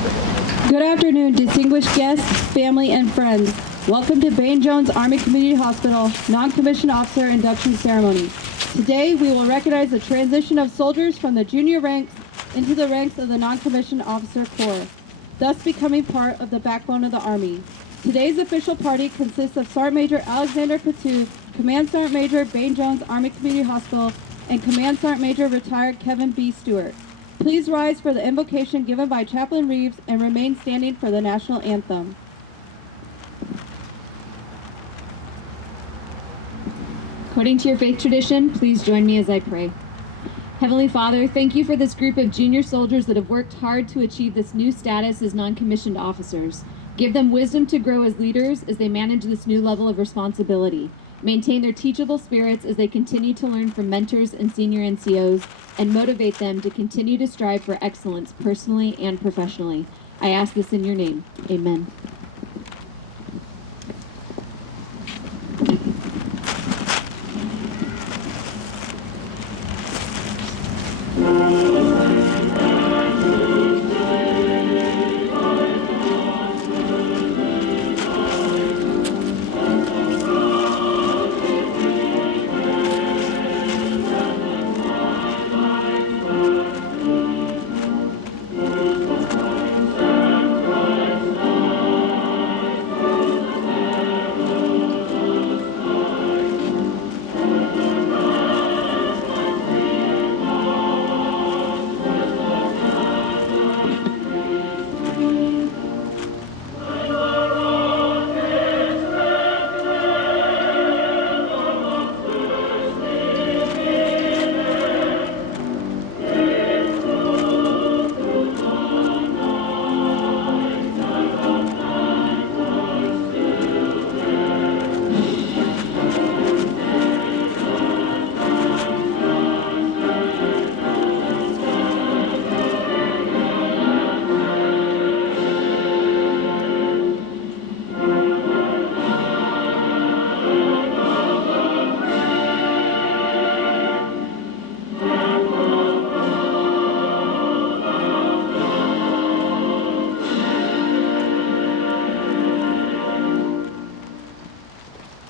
Good afternoon, distinguished guests, family, and friends. Welcome to Bain Jones Army Community Hospital Non-Commissioned Officer Induction Ceremony. Today, we will recognize the transition of soldiers from the junior ranks into the ranks of the Non-Commissioned Officer Corps, thus becoming part of the backbone of the Army. Today's official party consists of Sergeant Major Alexander Patu, Command Sergeant Major Bain Jones Army Community Hospital, and Command Sergeant Major retired Kevin B. Stewart. Please rise for the invocation given by Chaplain Reeves and remain standing for the national anthem. According to your faith tradition, please join me as I pray. Heavenly Father, thank you for this group of junior soldiers that have worked hard to achieve this new status as non-commissioned officers. Give them wisdom to grow as leaders as they manage this new level of responsibility. Maintain their teachable spirits as they continue to learn from mentors and senior NCOs, and motivate them to continue to strive for excellence personally and professionally. I ask this in your name. Amen.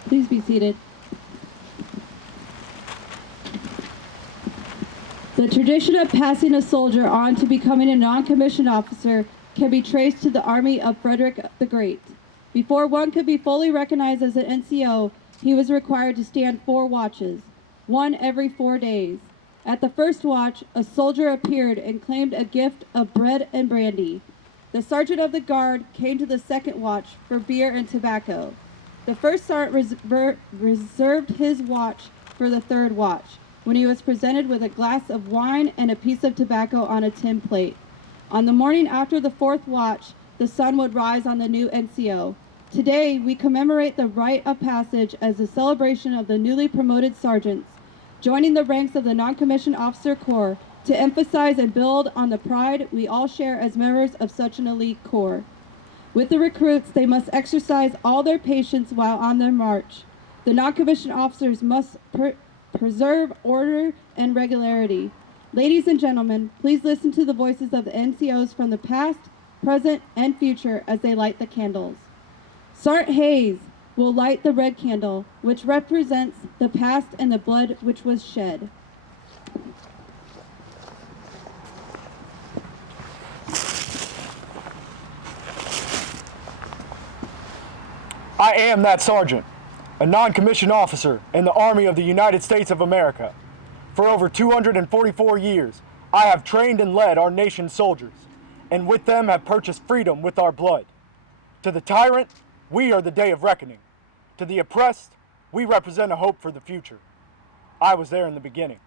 Please be seated. The tradition of passing a soldier on to becoming a non-commissioned officer can be traced to the army of Frederick the Great. Before one could be fully recognized as an NCO, he was required to stand 4 watches, one every 4 days. At the first watch, a soldier appeared and claimed a gift of bread and brandy. The sergeant of the guard came to the second watch for beer and tobacco. The first sergeant reserved his watch for the third watch, when he was presented with a glass of wine and a piece of tobacco on a tin plate. On the morning after the fourth watch, the sun would rise on the new NCO. Today, we commemorate the rite of passage as a celebration of the newly promoted sergeants, joining the ranks of the Non-Commissioned Officer Corps to emphasize and build on the pride we all share as members of such an elite corps. With the recruits, they must exercise all their patience while on their march. The non-commissioned officers must preserve order and regularity. Ladies and gentlemen, please listen to the voices of the NCOs from the past, present, and future as they light the candles. Sergeant Hayes will light the red candle, which represents the past and the blood which was shed. I am that sergeant, a non-commissioned officer in the Army of the United States of America. For over 244 years, I have trained and led our nation's soldiers, and with them have purchased freedom with our blood. To the tyrant, we are the day of reckoning. To the oppressed, we represent a hope for the future. I was there in the beginning.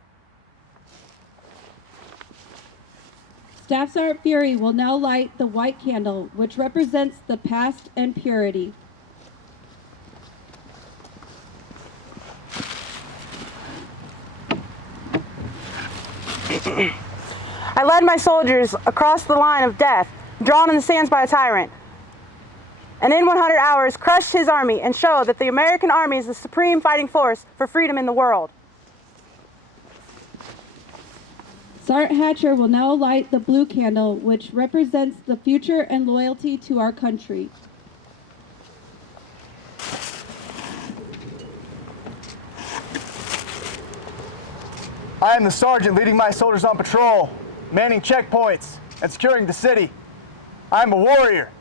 Staff Sergeant Fury will now light the white candle, which represents the past and purity. I led my soldiers across the line of death, drawn in the sands by a tyrant, and in 100 hours crushed his army and showed that the American army is the supreme fighting force for freedom in the world. Sergeant Hatcher will now light the blue candle, which represents the future and loyalty to our country. I am the sergeant leading my soldiers on patrol, manning checkpoints, and securing the city. I am a warrior.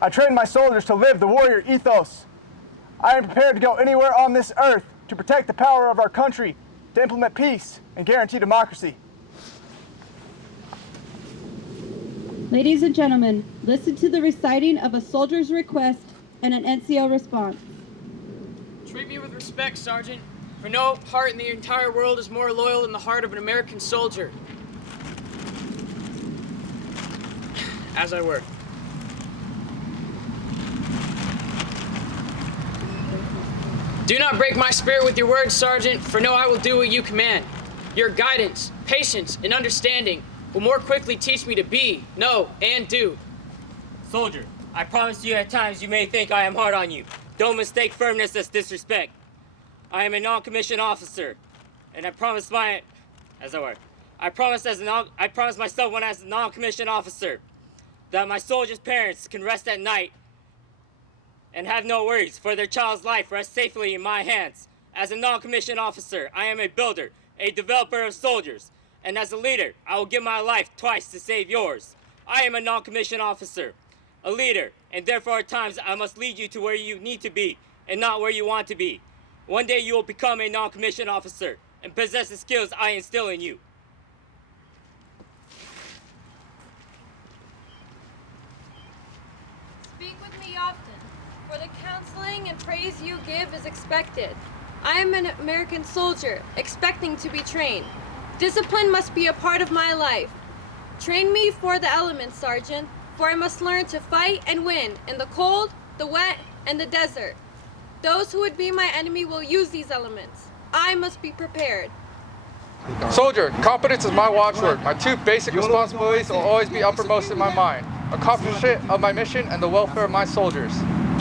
I train my soldiers to live the warrior ethos. I am prepared to go anywhere on this earth to protect the power of our country, to implement peace and guarantee democracy. Ladies and gentlemen, listen to the reciting of a soldier's request and an NCO response. Treat me with respect, Sergeant, for no heart in the entire world is more loyal than the heart of an American soldier. As I were. Do not break my spirit with your words, Sergeant, for no, I will do what you command. Your guidance, patience, and understanding will more quickly teach me to be, know, and do. Soldier, I promise you at times you may think I am hard on you. Don't mistake firmness as disrespect. I am a non-commissioned officer, and I promise myself when as a non-commissioned officer that my soldiers' parents can rest at night and have no worries, for their child's life rests safely in my hands. As a non-commissioned officer, I am a builder, a developer of soldiers, and as a leader, I will give my life twice to save yours. I am a non-commissioned officer, a leader, and therefore at times I must lead you to where you need to be and not where you want to be. One day you will become a non-commissioned officer and possess the skills I instill in you. Speak with me often, for the counseling and praise you give is expected. I am an American soldier, expecting to be trained. Discipline must be a part of my life. Train me for the elements, Sergeant, for I must learn to fight and win in the cold, the wet, and the desert. Those who would be my enemy will use these elements. I must be prepared. Soldier, competence is my watchword. My two basic responsibilities will always be uppermost in my mind. Accomplishment of my mission and the welfare of my soldiers.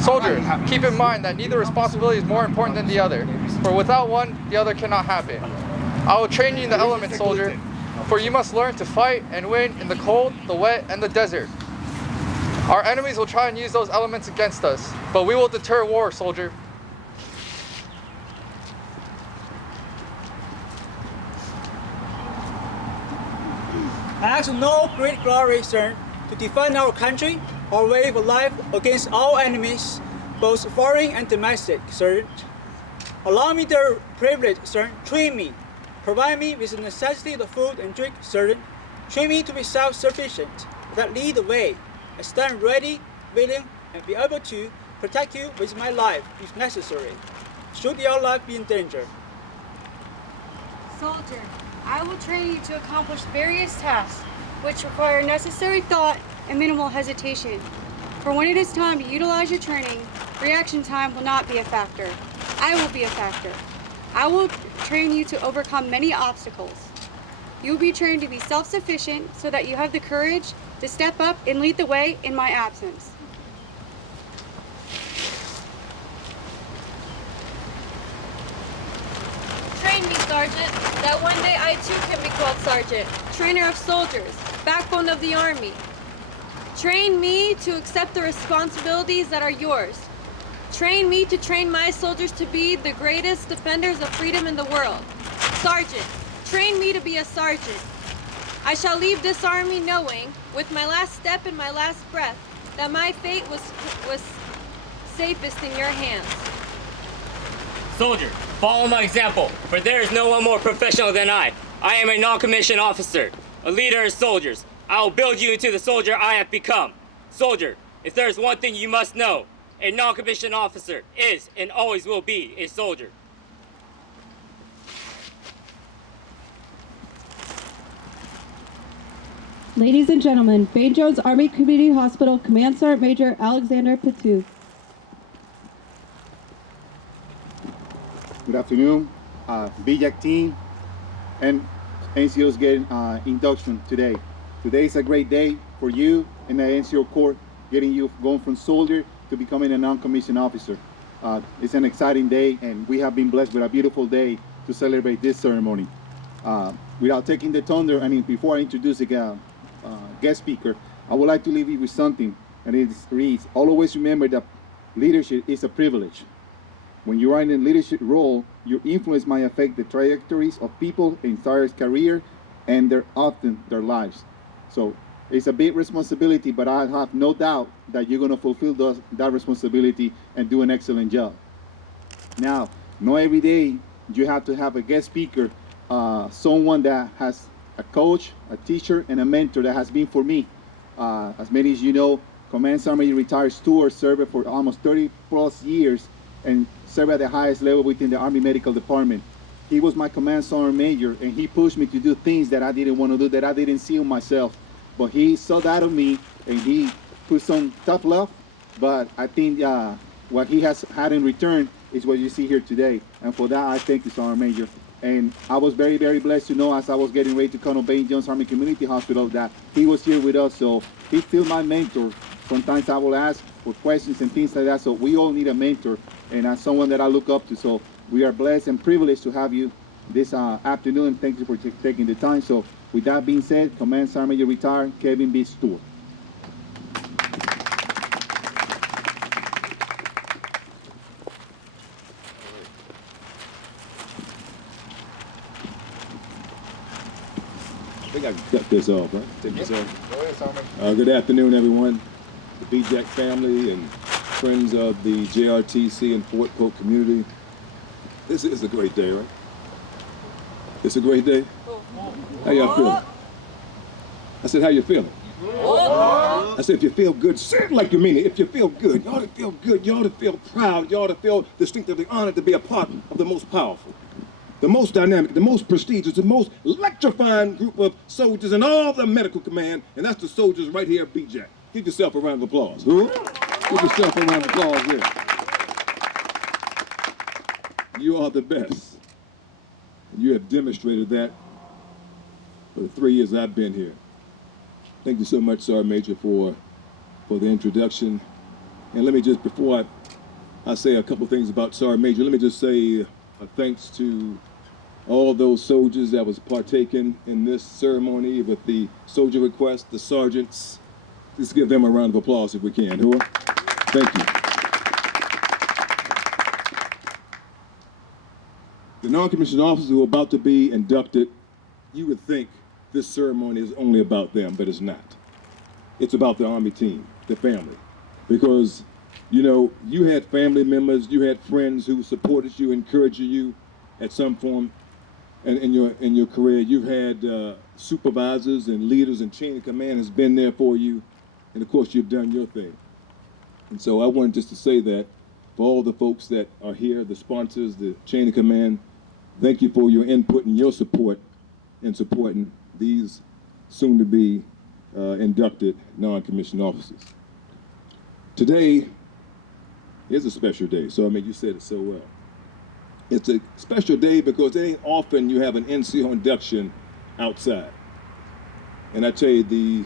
Soldier, keep in mind that neither responsibility is more important than the other, for without one, the other cannot happen. I will train you in the elements, soldier, for you must learn to fight and win in the cold, the wet, and the desert. Our enemies will try and use those elements against us, but we will deter war, soldier. I ask no great glory, sir, to defend our country or way of life against all enemies, both foreign and domestic, sir. Allow me the privilege, sir, train me. Provide me with the necessity of food and drink, sir. Train me to be self-sufficient, that lead the way. I stand ready, willing, and be able to protect you with my life if necessary, should your life be in danger. Soldier, I will train you to accomplish various tasks which require necessary thought and minimal hesitation. For when it is time to utilize your training, reaction time will not be a factor. I will be a factor. I will train you to overcome many obstacles. You will be trained to be self-sufficient so that you have the courage to step up and lead the way in my absence. Train me, Sergeant, that one day I too can be called Sergeant, trainer of soldiers, backbone of the Army. Train me to accept the responsibilities that are yours. Train me to train my soldiers to be the greatest defenders of freedom in the world. Sergeant, train me to be a sergeant. I shall leave this army knowing, with my last step and my last breath, that my fate was safest in your hands. Soldier, follow my example, for there is no one more professional than I. I am a non-commissioned officer, a leader of soldiers. I will build you into the soldier I have become. Soldier, if there is one thing you must know, a non-commissioned officer is and always will be a soldier. Ladies and gentlemen, St. John's Army Community Hospital Command Sergeant Major Alexander Patu. Good afternoon, BJACH team and NCOs getting induction today. Today is a great day for you and the NCO Corps, getting you going from soldier to becoming a non-commissioned officer. It's an exciting day, and we have been blessed with a beautiful day to celebrate this ceremony. without taking the thunder, before I introduce the guest speaker, I would like to leave you with something, and it reads, always remember that leadership is a privilege. When you are in a leadership role, your influence might affect the trajectories of people entire career and often their lives. So it's a big responsibility, but I have no doubt that you're going to fulfill that responsibility and do an excellent job. Now, not every day you have to have a guest speaker, someone that has a coach, a teacher, and a mentor that has been for me. As many as you know, Command Sergeant Major Retired Stewart served for almost 30 plus years and served at the highest level within the Army Medical Department. He was my Command Sergeant Major, and he pushed me to do things that I didn't want to do, that I didn't see in myself. But he saw that of me, and he put some tough love. But I think what he has had in return is what you see here today. And for that, I thank you, Sergeant Major. And I was very, very blessed to know, as I was getting ready to Colonel Bain Jones Army Community Hospital, that he was here with us. So he's still my mentor. Sometimes I will ask for questions and things like that. So we all need a mentor, and as someone that I look up to. So we are blessed and privileged to have you this afternoon. Thank you for taking the time. So with that being said, Command Sergeant Major Retired Kevin B. Stewart. I think I can cut this off, right? Take this off. Go ahead, Sergeant. Good afternoon, everyone. The BJACH family and friends of the JRTC and Fort Polk community. This is a great day, right? It's a great day. How y'all feeling? I said, how you feeling? I said, if you feel good, say it like you mean it. If you feel good, you ought to feel good. You ought to feel proud. You ought to feel distinctively honored to be a part of the most powerful, the most dynamic, the most prestigious, the most electrifying group of soldiers in all the medical command, and that's the soldiers right here at BJACH. Give yourself a round of applause. Huh? Give yourself a round of applause here. You are the best. You have demonstrated that for the 3 years I've been here. Thank you so much, Sergeant Major, for the introduction. And let me just, before I say a couple things about Sergeant Major, let me just say thanks to all those soldiers that was partaking in this ceremony with the soldier request, the sergeants. Let's give them a round of applause if we can. Who? Thank you. The non-commissioned officers who are about to be inducted, you would think this ceremony is only about them, but it's not. It's about the Army team, the family. Because, you know, you had family members, you had friends who supported you, encouraged you at some form in your career. You've had supervisors and leaders, and chain of command has been there for you. And of course, you've done your thing. And so I wanted just to say that for all the folks that are here, the sponsors, the chain of command, thank you for your input and your support in supporting these soon-to-be inducted non-commissioned officers. Today is a special day. So, I mean, you said it so well. It's a special day because it ain't often you have an NCO induction outside. And I tell you, the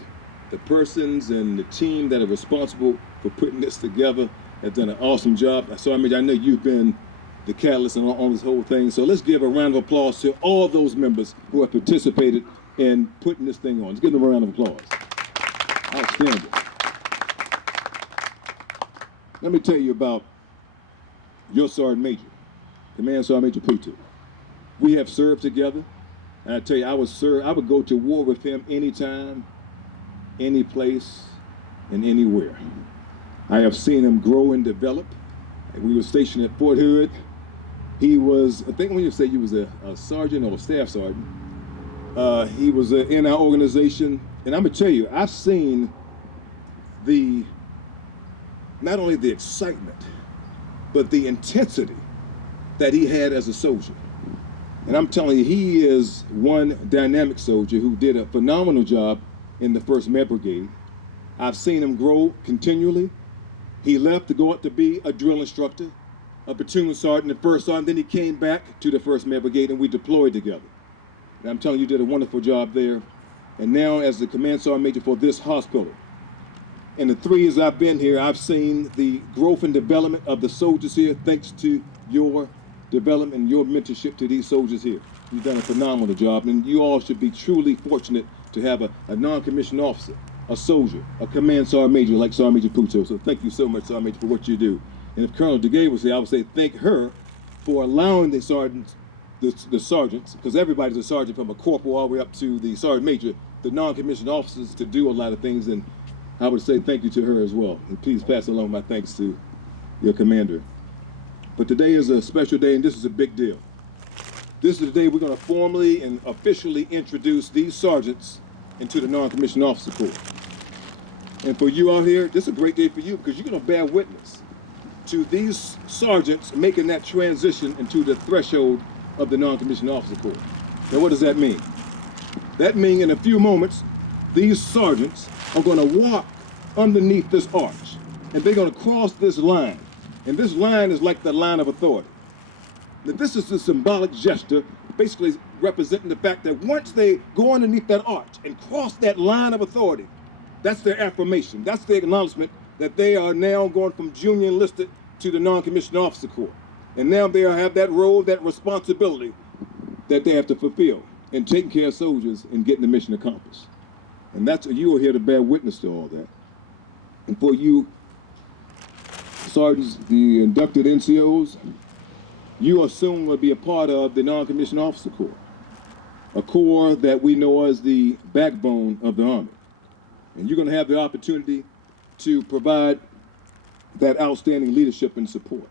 persons and the team that are responsible for putting this together have done an awesome job. So, I mean, I know you've been the catalyst on this whole thing. So let's give a round of applause to all those members who have participated in putting this thing on. Let's give them a round of applause. Outstanding. Let me tell you about your Sergeant Major, Command Sergeant Major Putu. We have served together. And I tell you, I would go to war with him anytime, any place, and anywhere. I have seen him grow and develop. We were stationed at Fort Hood. He was, I think when you say you was a sergeant or a staff sergeant, he was in our organization. And I'm gonna tell you, I've seen not only the excitement, but the intensity that he had as a soldier. And I'm telling you, he is one dynamic soldier who did a phenomenal job in the 1st Med Brigade. I've seen him grow continually. He left to go out to be a drill instructor, a platoon sergeant, the 1st sergeant, then he came back to the 1st Med Brigade and we deployed together. And I'm telling you, you did a wonderful job there. And now as the Command Sergeant Major for this hospital, in the 3 years I've been here, I've seen the growth and development of the soldiers here thanks to your development and your mentorship to these soldiers here. You've done a phenomenal job, and you all should be truly fortunate to have a non-commissioned officer, a soldier, a command sergeant major like Sergeant Major Puto. So thank you so much, Sergeant Major, for what you do. And if Colonel DeGay was here, I would say thank her for allowing the sergeants, because everybody's a sergeant from a corporal all the way up to the sergeant major, the non-commissioned officers, to do a lot of things, and I would say thank you to her as well. And please pass along my thanks to your commander. But today is a special day, and this is a big deal. This is the day we're going to formally and officially introduce these sergeants into the non-commissioned officer corps. And for you out here, this is a great day for you because you're going to bear witness to these sergeants making that transition into the threshold of the non-commissioned officer corps. Now, what does that mean? That means in a few moments, these sergeants are going to walk underneath this arch, and they're going to cross this line. And this line is like the line of authority. Now, this is a symbolic gesture, basically representing the fact that once they go underneath that arch and cross that line of authority, that's their affirmation. That's their acknowledgement that they are now going from junior enlisted to the non-commissioned officer corps. And now they have that role, that responsibility that they have to fulfill in taking care of soldiers and getting the mission accomplished. And that's, you are here to bear witness to all that. And for you sergeants, the inducted NCOs, you are soon going to be a part of the non-commissioned officer corps, a corps that we know as the backbone of the Army. And you're going to have the opportunity to provide that outstanding leadership and support.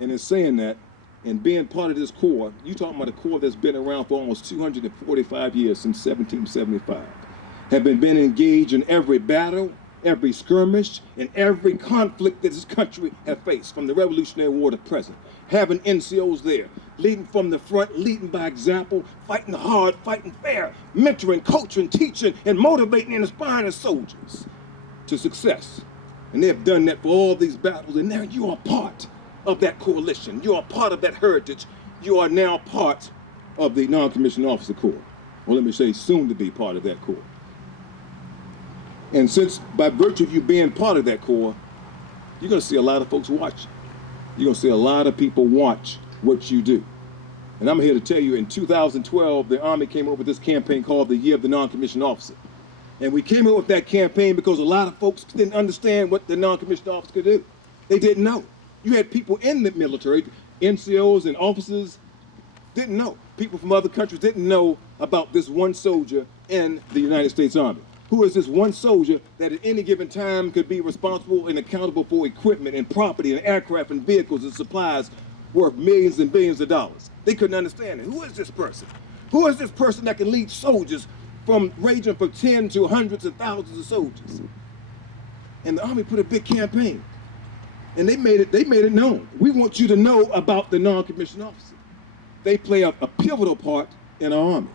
And in saying that, and being part of this corps, you're talking about a corps that's been around for almost 245 years, since 1775, have been engaged in every battle, every skirmish, and every conflict that this country has faced, from the Revolutionary War to present. Having NCOs there, leading from the front, leading by example, fighting hard, fighting fair, mentoring, coaching, teaching, and motivating and inspiring soldiers to success. And they have done that for all these battles, and now you are part of that coalition. You are part of that heritage. You are now part of the non-commissioned officer corps. Or let me say, soon to be part of that corps. And since by virtue of you being part of that corps, you're going to see a lot of folks watching. You're going to see a lot of people watch what you do. And I'm here to tell you, in 2012, the Army came up with this campaign called the Year of the Non-Commissioned Officer. And we came up with that campaign because a lot of folks didn't understand what the non-commissioned officer could do. They didn't know. You had people in the military, NCOs and officers, didn't know. People from other countries didn't know about this one soldier in the United States Army. Who is this one soldier that at any given time could be responsible and accountable for equipment and property and aircraft and vehicles and supplies worth millions and billions of dollars? They couldn't understand it. Who is this person? Who is this person that can lead soldiers from ranging from 10 to hundreds of thousands of soldiers? And the Army put a big campaign. And they made it known. We want you to know about the non-commissioned officer. They play a pivotal part in our Army.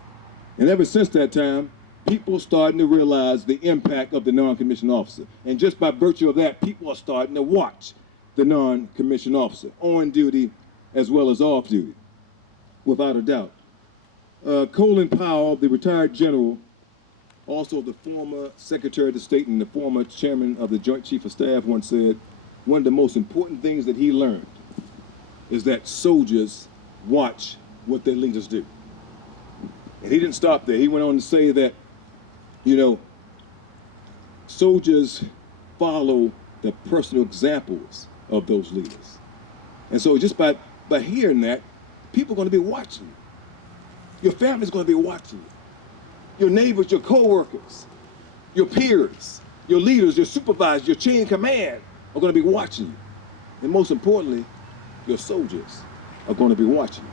And ever since that time, people are starting to realize the impact of the non-commissioned officer. And just by virtue of that, people are starting to watch the non-commissioned officer, on duty as well as off duty, without a doubt. Colin Powell, the retired general, also the former Secretary of the State and the former chairman of the Joint Chief of Staff, once said, one of the most important things that he learned is that soldiers watch what their leaders do. And he didn't stop there. He went on to say that, you know, soldiers follow the personal examples of those leaders. And so just by hearing that, people are going to be watching you. Your family's going to be watching you. Your neighbors, your co-workers, your peers, your leaders, your supervisors, your chain of command are going to be watching you. And most importantly, your soldiers are going to be watching you.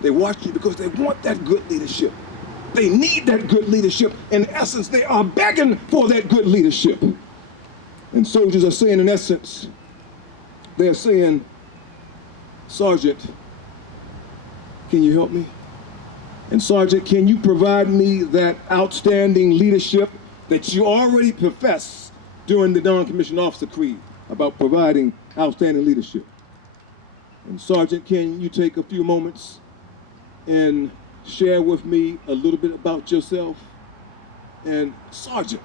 They watch you because they want that good leadership. They need that good leadership. In essence, they are begging for that good leadership. And soldiers are saying, in essence, they're saying, Sergeant, can you help me? And Sergeant, can you provide me that outstanding leadership that you already profess during the non-commissioned officer creed about providing outstanding leadership? And Sergeant, can you take a few moments and share with me a little bit about yourself? And Sergeant,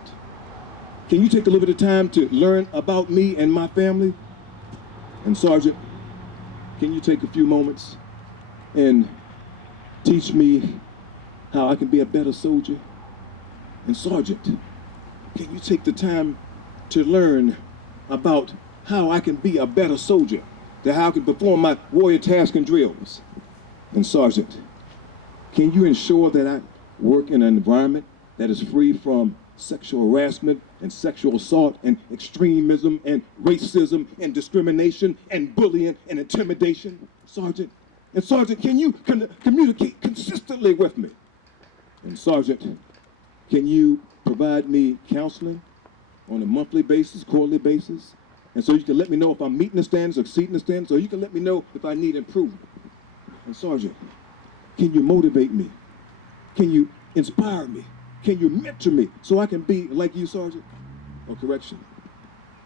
can you take a little bit of time to learn about me and my family? And Sergeant, can you take a few moments and teach me how I can be a better soldier? And Sergeant, can you take the time to learn about how I can be a better soldier, to how I can perform my warrior tasks and drills? And Sergeant, can you ensure that I work in an environment that is free from sexual harassment and sexual assault and extremism and racism and discrimination and bullying and intimidation, Sergeant? And Sergeant, can you communicate consistently with me? And Sergeant, can you provide me counseling on a monthly basis, quarterly basis? And so you can let me know if I'm meeting the standards or exceeding the standards, or you can let me know if I need improvement. And Sergeant, can you motivate me? Can you inspire me? Can you mentor me so I can be like you, Sergeant? Or correction,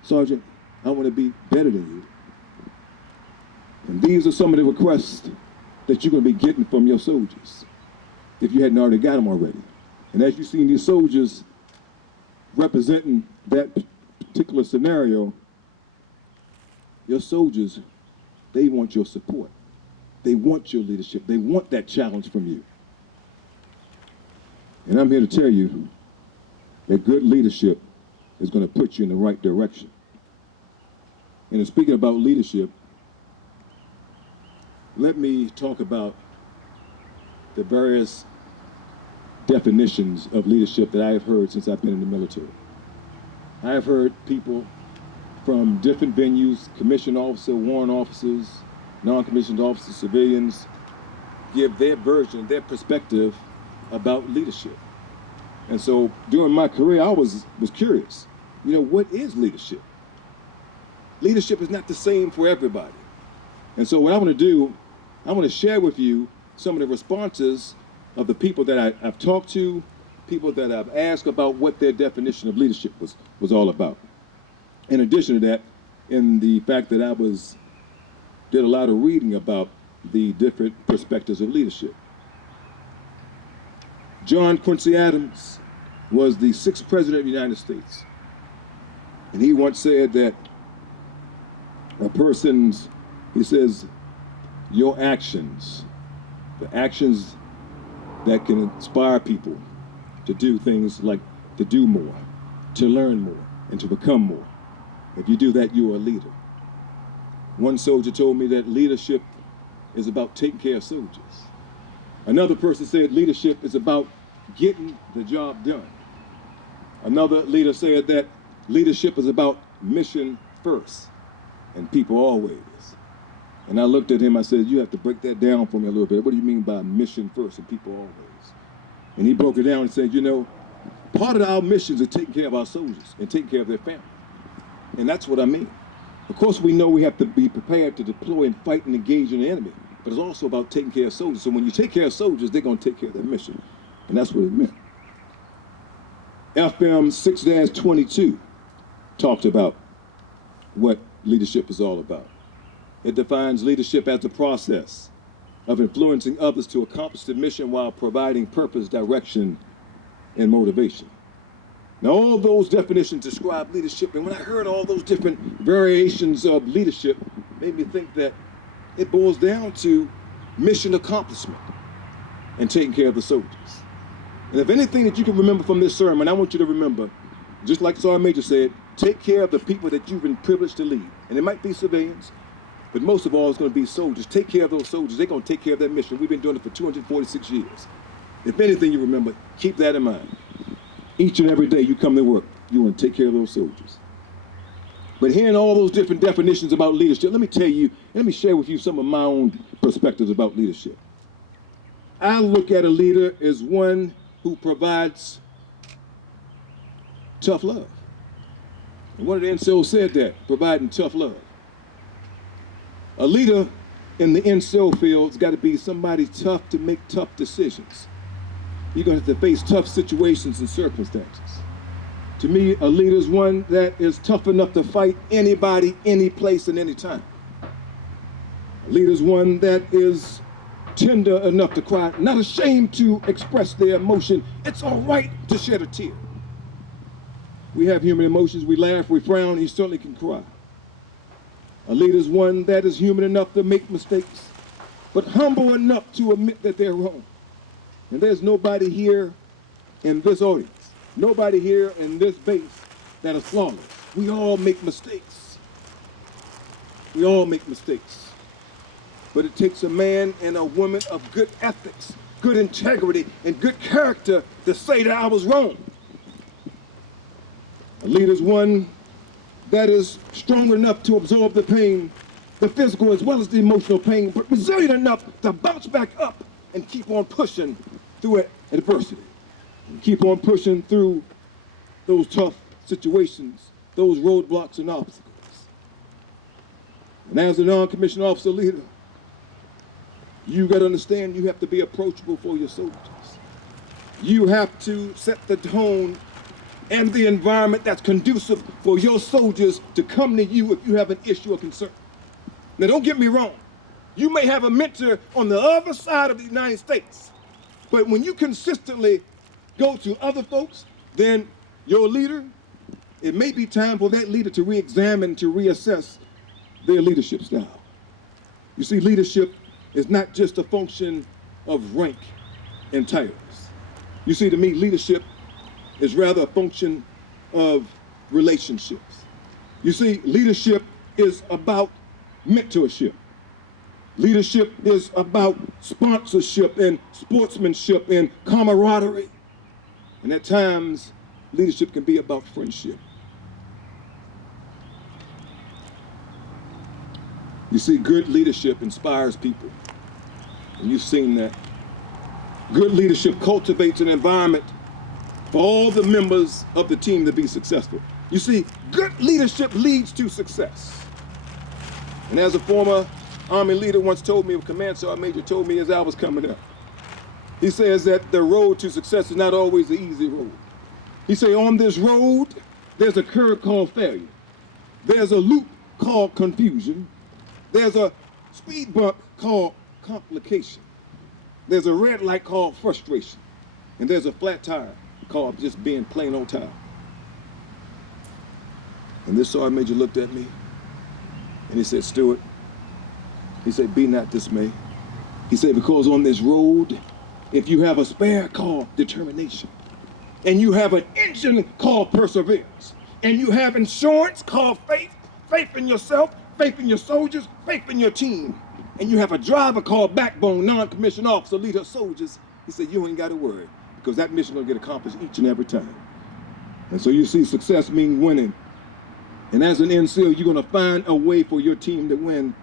Sergeant, I want to be better than you. And these are some of the requests that you're going to be getting from your soldiers, if you hadn't already got them already. And as you've seen these soldiers representing that particular scenario, your soldiers, they want your support. They want your leadership. They want that challenge from you. And I'm here to tell you that good leadership is going to put you in the right direction. And in speaking about leadership, let me talk about the various definitions of leadership that I have heard since I've been in the military. I have heard people from different venues, commissioned officer, warrant officers, non-commissioned officers, civilians, give their version, their perspective about leadership. And so during my career, I was curious, what is leadership? Leadership is not the same for everybody. And so what I want to do, I want to share with you some of the responses of the people that I've talked to, people that I've asked about what their definition of leadership was all about. In addition to that, in the fact that I did a lot of reading about the different perspectives of leadership. John Quincy Adams was the 6th president of the United States. And he once said that he says, your actions, the actions that can inspire people to do things like to do more, to learn more, and to become more. If you do that, you are a leader. One soldier told me that leadership is about taking care of soldiers. Another person said leadership is about getting the job done. Another leader said that leadership is about mission first and people always. And I looked at him, I said, you have to break that down for me a little bit. What do you mean by mission first and people always? And he broke it down and said, part of our missions is taking care of our soldiers and taking care of their family. And that's what I mean. Of course, we know we have to be prepared to deploy and fight and engage in the enemy, but it's also about taking care of soldiers. So when you take care of soldiers, they're going to take care of their mission. And that's what it meant. FM 6-22 talked about what leadership is all about. It defines leadership as the process of influencing others to accomplish the mission while providing purpose, direction, and motivation. Now, all those definitions describe leadership, and when I heard all those different variations of leadership, it made me think that it boils down to mission accomplishment and taking care of the soldiers. And if anything that you can remember from this sermon, I want you to remember, just like Sergeant Major said, take care of the people that you've been privileged to lead. And it might be civilians, but most of all, it's going to be soldiers. Take care of those soldiers. They're going to take care of their mission. We've been doing it for 246 years. If anything you remember, keep that in mind. Each and every day you come to work, you want to take care of those soldiers. But hearing all those different definitions about leadership, let me share with you some of my own perspectives about leadership. I look at a leader as one who provides tough love. And one of the NCOs said that, providing tough love. A leader in the NCO field's got to be somebody tough to make tough decisions. You're going to have to face tough situations and circumstances. To me, a leader is one that is tough enough to fight anybody, any place, and any time. A leader is one that is tender enough to cry, not ashamed to express their emotion. It's all right to shed a tear. We have human emotions. We laugh, we frown, he certainly can cry. A leader is one that is human enough to make mistakes, but humble enough to admit that they're wrong. And there's nobody here in this audience, nobody here in this base that is flawless. We all make mistakes. We all make mistakes. But it takes a man and a woman of good ethics, good integrity, and good character to say that I was wrong. A leader is one that is strong enough to absorb the pain, the physical as well as the emotional pain, but resilient enough to bounce back up and keep on pushing through adversity. And keep on pushing through those tough situations, those roadblocks and obstacles. And as a non-commissioned officer leader, you got to understand you have to be approachable for your soldiers. You have to set the tone and the environment that's conducive for your soldiers to come to you if you have an issue or concern. Now, don't get me wrong. You may have a mentor on the other side of the United States, but when you consistently go to other folks, then your leader, it may be time for that leader to re-examine, to reassess their leadership style. You see, leadership is not just a function of rank and titles. You see, to me, leadership is rather a function of relationships. You see, leadership is about mentorship. Leadership is about sponsorship and sportsmanship and camaraderie. And at times, leadership can be about friendship. You see, good leadership inspires people. And you've seen that. Good leadership cultivates an environment for all the members of the team to be successful. You see, good leadership leads to success. And as a former Army leader once told me, a command sergeant major told me as I was coming up, he says that the road to success is not always the easy road. He said, on this road, there's a curve called failure. There's a loop called confusion. There's a speed bump called complication. There's a red light called frustration. And there's a flat tire called just being plain old tired. And this sergeant major looked at me and he said, Stuart, he said, be not dismayed. He said, because on this road, if you have a spare called determination, and you have an engine called perseverance, and you have insurance called faith, faith in yourself, faith in your soldiers, faith in your team, and you have a driver called backbone, non-commissioned officer, leader of soldiers, he said, you ain't got to worry, because that mission will get accomplished each and every time. And so you see, success means winning. And as an NCO, you're going to find a way for your team to win,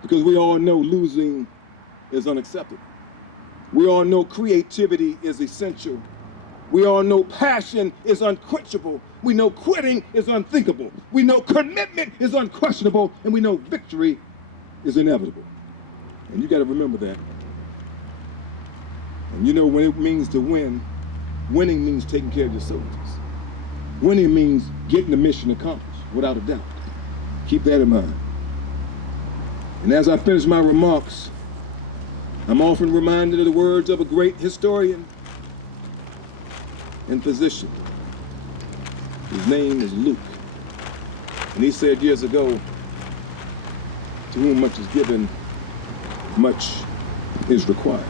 because we all know losing is unacceptable. We all know creativity is essential. We all know passion is unquenchable. We know quitting is unthinkable. We know commitment is unquestionable. And we know victory is inevitable. And you got to remember that. And you know, when it means to win, winning means taking care of your soldiers. Winning means getting the mission accomplished, without a doubt. Keep that in mind. And as I finish my remarks, I'm often reminded of the words of a great historian and physician. His name is Luke. And he said years ago, to whom much is given, much is required.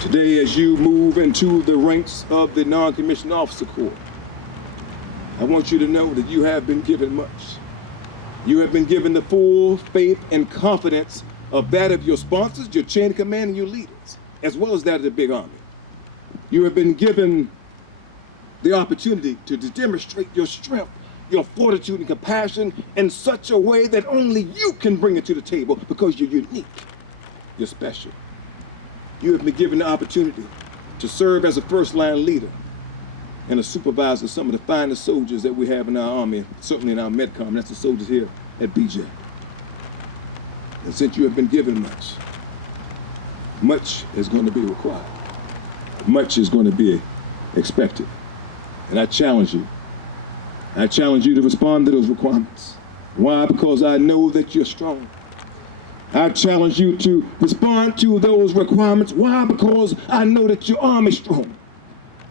Today, as you move into the ranks of the non-commissioned officer corps, I want you to know that you have been given much. You have been given the full faith and confidence of that of your sponsors, your chain of command, and your leaders, as well as that of the big army. You have been given the opportunity to demonstrate your strength, your fortitude and compassion in such a way that only you can bring it to the table because you're unique, you're special. You have been given the opportunity to serve as a first-line leader and a supervisor of some of the finest soldiers that we have in our army, certainly in our MEDCOM, that's the soldiers here at BJACH. And since you have been given much, much is going to be required. Much is going to be expected. And I challenge you. I challenge you to respond to those requirements. Why? Because I know that you're strong. I challenge you to respond to those requirements. Why? Because I know that your arm is strong.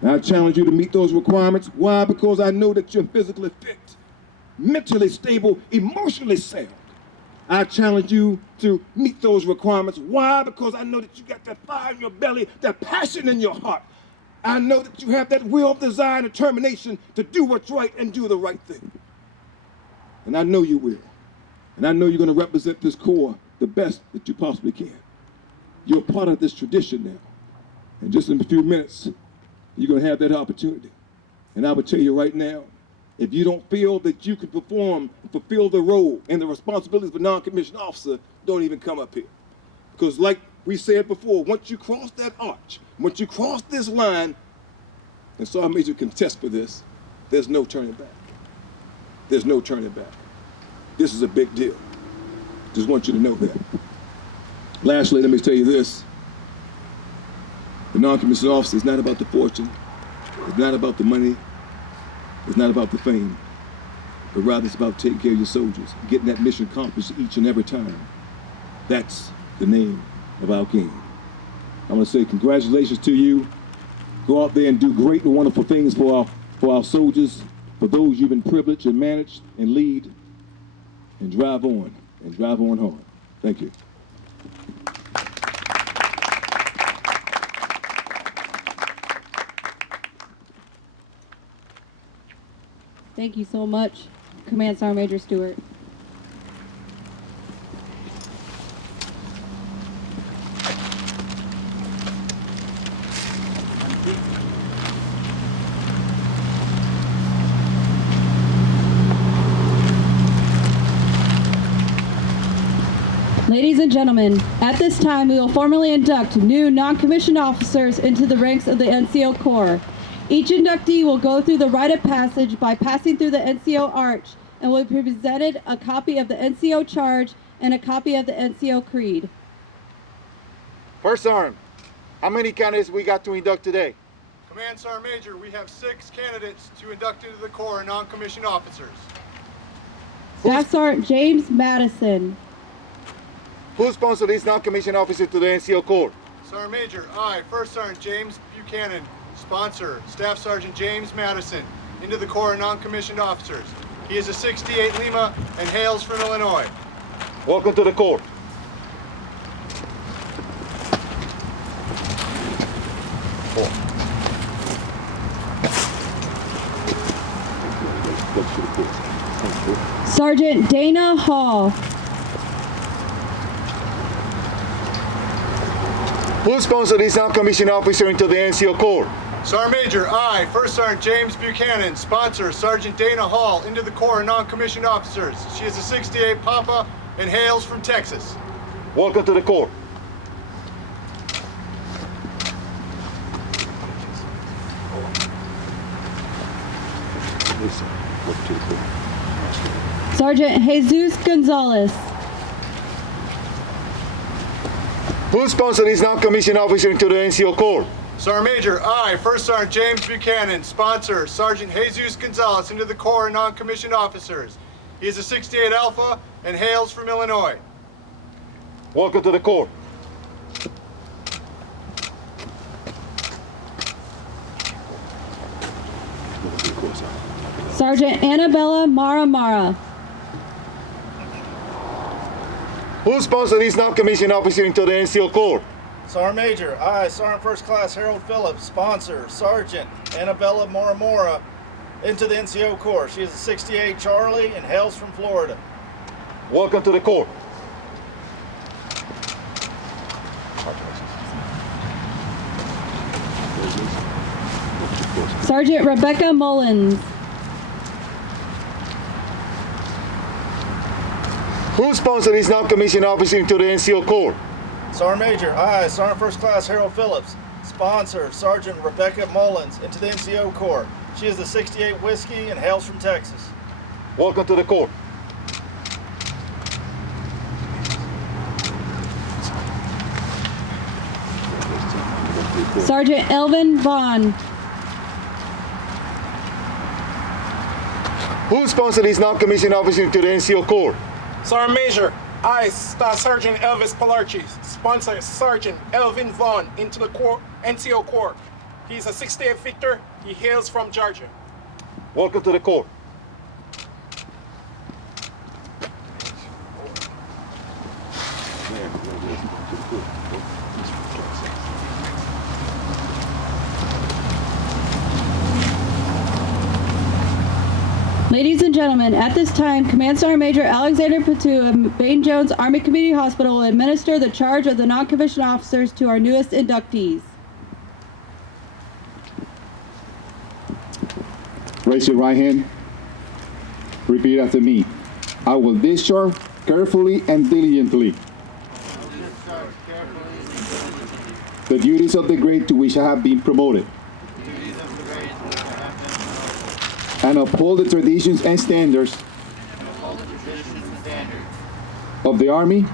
I challenge you to meet those requirements. Why? Because I know that you're physically fit, mentally stable, emotionally sound. I challenge you to meet those requirements. Why? Because I know that you got that fire in your belly, that passion in your heart. I know that you have that will, desire, and determination to do what's right and do the right thing. And I know you will. And I know you're going to represent this Corps the best that you possibly can. You're part of this tradition now. And just in a few minutes, you're going to have that opportunity. And I would tell you right now, if you don't feel that you can perform and fulfill the role and the responsibilities of a non-commissioned officer, don't even come up here. Because like we said before, once you cross that arch, once you cross this line, and Sergeant Major can test for this, there's no turning back. There's no turning back. This is a big deal. Just want you to know that. Lastly, let me tell you this. The non-commissioned officer is not about the fortune. It's not about the money. It's not about the fame. But rather it's about taking care of your soldiers, getting that mission accomplished each and every time. That's the name of our king. I'm going to say congratulations to you. Go out there and do great and wonderful things for our soldiers, for those you've been privileged and managed and lead, and drive on hard. Thank you. Thank you so much, Command Sergeant Major Stewart. Ladies and gentlemen, at this time we will formally induct new non-commissioned officers into the ranks of the NCO Corps. Each inductee will go through the rite of passage by passing through the NCO arch and will be presented a copy of the NCO charge and a copy of the NCO creed. First Sergeant, how many candidates we got to induct today? Command Sergeant Major, we have 6 candidates to induct into the Corps non-commissioned officers. Staff Sergeant James Madison. Who sponsored these non-commissioned officers to the NCO Corps? Sergeant Major, I, First Sergeant James Buchanan, sponsor Staff Sergeant James Madison into the Corps non-commissioned officers. He is a 68 Lima and hails from Illinois. Welcome to the Corps. Sergeant Dana Hall. Who sponsored these non-commissioned officers into the NCO Corps? Sergeant Major, I, First Sergeant James Buchanan, sponsor Sergeant Dana Hall into the Corps non-commissioned officers. She is a 68 Papa and hails from Texas. Welcome to the Corps. Sergeant Jesus Gonzalez. Who sponsored these non-commissioned officers into the NCO Corps? Sergeant Major, I, First Sergeant James Buchanan, sponsor Sergeant Jesus Gonzalez into the Corps non-commissioned officers. He is a 68 Alpha and hails from Illinois. Welcome to the Corps. Sergeant Annabella Mara. Who sponsored these non-commissioned officers into the NCO Corps? Sergeant Major, I, Sergeant First Class Harold Phillips, sponsor Sergeant Annabella Mora into the NCO Corps. She is a 68 Charlie and hails from Florida. Welcome to the Corps. Sergeant Rebecca Mullins. Who sponsored these non-commissioned officers into the NCO Corps? Sergeant Major, I, Sergeant First Class Harold Phillips, sponsor Sergeant Rebecca Mullins into the NCO Corps. She is the 68 Whiskey and hails from Texas. Welcome to the Corps. Sergeant Elvin Vaughn. Who sponsored these non-commissioned officers into the NCO Corps? Sergeant Major, I, Staff Sergeant Elvis Palarchi, sponsor Sergeant Elvin Vaughn into the NCO Corps. He's a 68 Victor. He hails from Georgia. Welcome to the Corps. Ladies and gentlemen, at this time, Command Sergeant Major Alexander Patu of Bain Jones Army Community Hospital will administer the charge of the non-commissioned officers to our newest inductees. Raise your right hand. Repeat after me. I will discharge carefully and diligently the duties of the grade to which I have been promoted, and uphold the traditions and standards of the Army.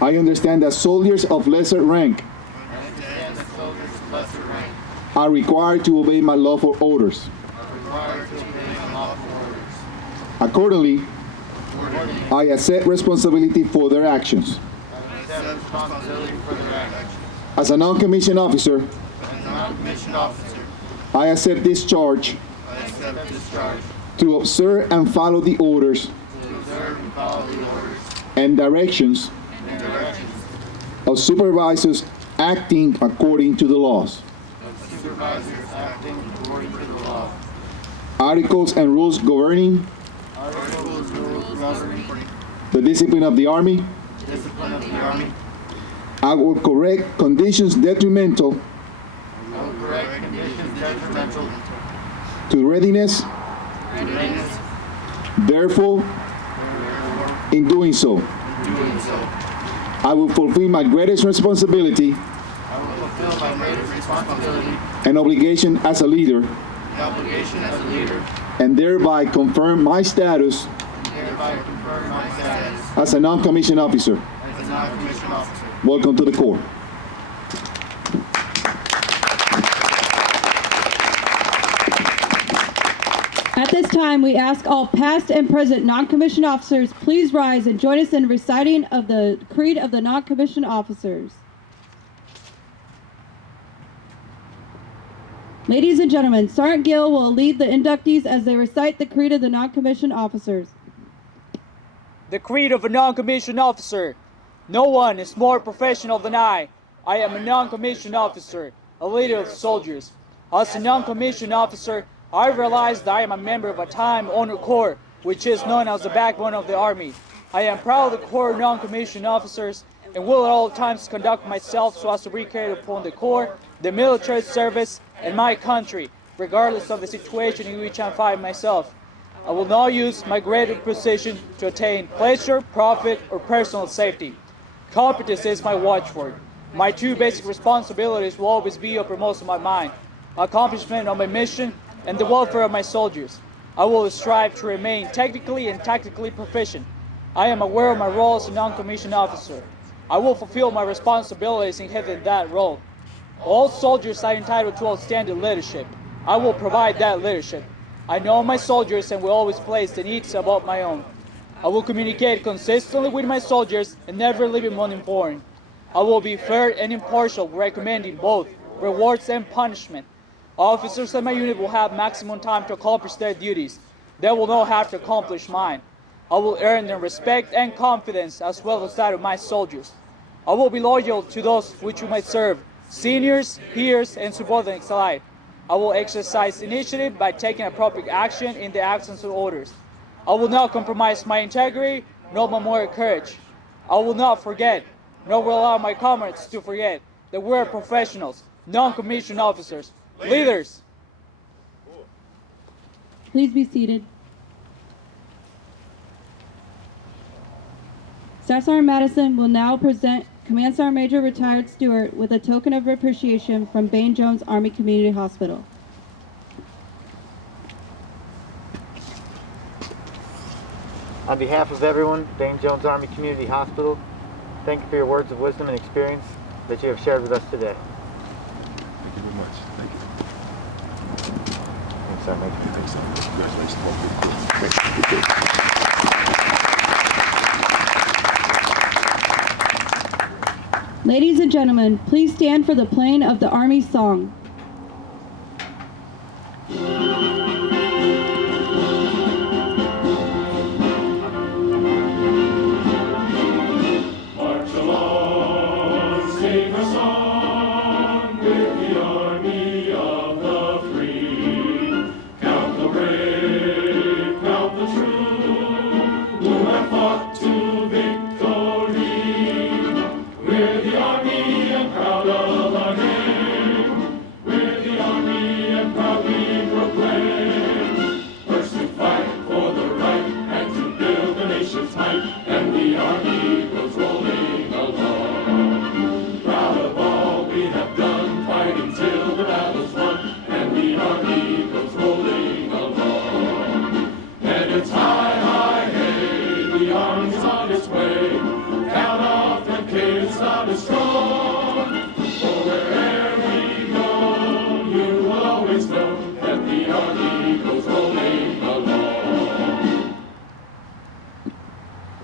I understand that soldiers of lesser rank are required to obey my lawful orders. Accordingly, I accept responsibility for their actions. As a non-commissioned officer, I accept this charge to observe and follow the orders and directions of supervisors acting according to the laws, articles and rules governing the discipline of the Army. I will correct conditions detrimental to readiness. Therefore, in doing so, I will fulfill my greatest responsibility and obligation as a leader, and thereby confirm my status as a non-commissioned officer. Welcome to the Corps. At this time, we ask all past and present non-commissioned officers, please rise and join us in reciting of the Creed of the non-commissioned officers. Ladies and gentlemen, Sergeant Gill will lead the inductees as they recite the Creed of the non-commissioned officers. The Creed of a non-commissioned officer. No one is more professional than I. I am a non-commissioned officer, a leader of soldiers. As a non-commissioned officer, I realize that I am a member of a time-honored corps, which is known as the backbone of the Army. I am proud of the Corps of non-commissioned officers and will at all times conduct myself so as to recreate upon the Corps, the military service, and my country, regardless of the situation in which I find myself. I will not use my greater position to attain pleasure, profit, or personal safety. Competence is my watchword. My two basic responsibilities will always be uppermost in my mind: accomplishment of my mission and the welfare of my soldiers. I will strive to remain technically and tactically proficient. I am aware of my role as a non-commissioned officer. I will fulfill my responsibilities in having that role. All soldiers are entitled to outstanding leadership. I will provide that leadership. I know my soldiers and will always place the needs above my own. I will communicate consistently with my soldiers and never leave them uninformed. I will be fair and impartial, recommending both rewards and punishment. Officers in my unit will have maximum time to accomplish their duties. They will not have to accomplish mine. I will earn their respect and confidence as well as that of my soldiers. I will be loyal to those which we might serve, seniors, peers, and subordinates alike. I will exercise initiative by taking appropriate action in the absence of orders. I will not compromise my integrity, nor my moral courage. I will not forget, nor will allow my comrades to forget, that we are professionals, non-commissioned officers, leaders. Please be seated. Staff Sergeant Madison will now present Command Sergeant Major Retired Stewart with a token of appreciation from Bain Jones Army Community Hospital. On behalf of everyone, Bain Jones Army Community Hospital, thank you for your words of wisdom and experience that you have shared with us today. Thank you very much. Thank you. Thanks, Sergeant Major. Thanks, Congratulations. Ladies and gentlemen, please stand for the playing of the Army song. March along.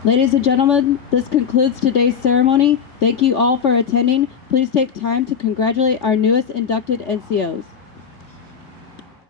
Ladies and gentlemen, this concludes today's ceremony. Thank you all for attending. Please take time to congratulate our newest inducted NCOs.